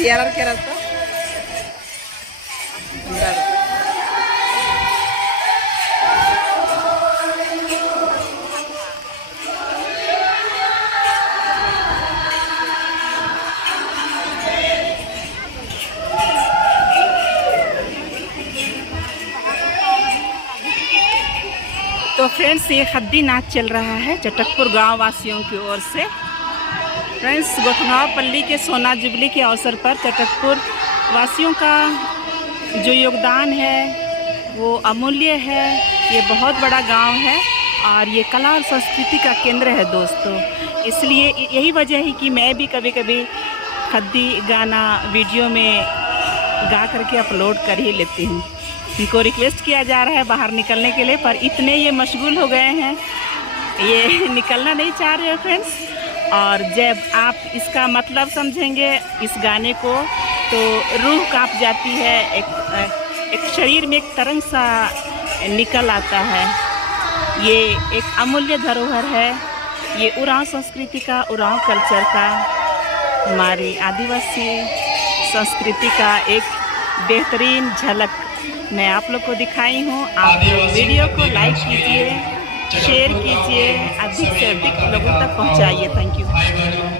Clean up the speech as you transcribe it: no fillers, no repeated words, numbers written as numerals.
CRR के रहता तो फ्रेंड्स, ये खद्दी नाच चल रहा है चटकपुर गांव वासियों की ओर से। फ्रेंड्स, गोठगांवपल्ली के सोना जुबली के अवसर पर चटकपुर वासियों का जो योगदान है वो अमूल्य है। ये बहुत बड़ा गांव है और ये कला और संस्कृति का केंद्र है दोस्तों। इसलिए यही वजह है कि मैं भी कभी कभी खद्दी गाना वीडियो में गा करके अपलोड कर ही लेती हूँ। इनको रिक्वेस्ट किया जा रहा है बाहर निकलने के लिए, पर इतने ये मशगूल हो गए हैं, ये निकलना नहीं चाह रहे हो फ्रेंड्स। और जब आप इसका मतलब समझेंगे इस गाने को तो रूह कांप जाती है, एक शरीर में एक तरंग सा निकल आता है। ये एक अमूल्य धरोहर है, ये उरांव संस्कृति का, उरांव कल्चर का, हमारी आदिवासी संस्कृति का एक बेहतरीन झलक मैं आप लोग को दिखाई हूँ। आप वीडियो को लाइक कीजिए, शेयर कीजिए, अधिक से अधिक लोगों तक पहुँचाइए। Thank you.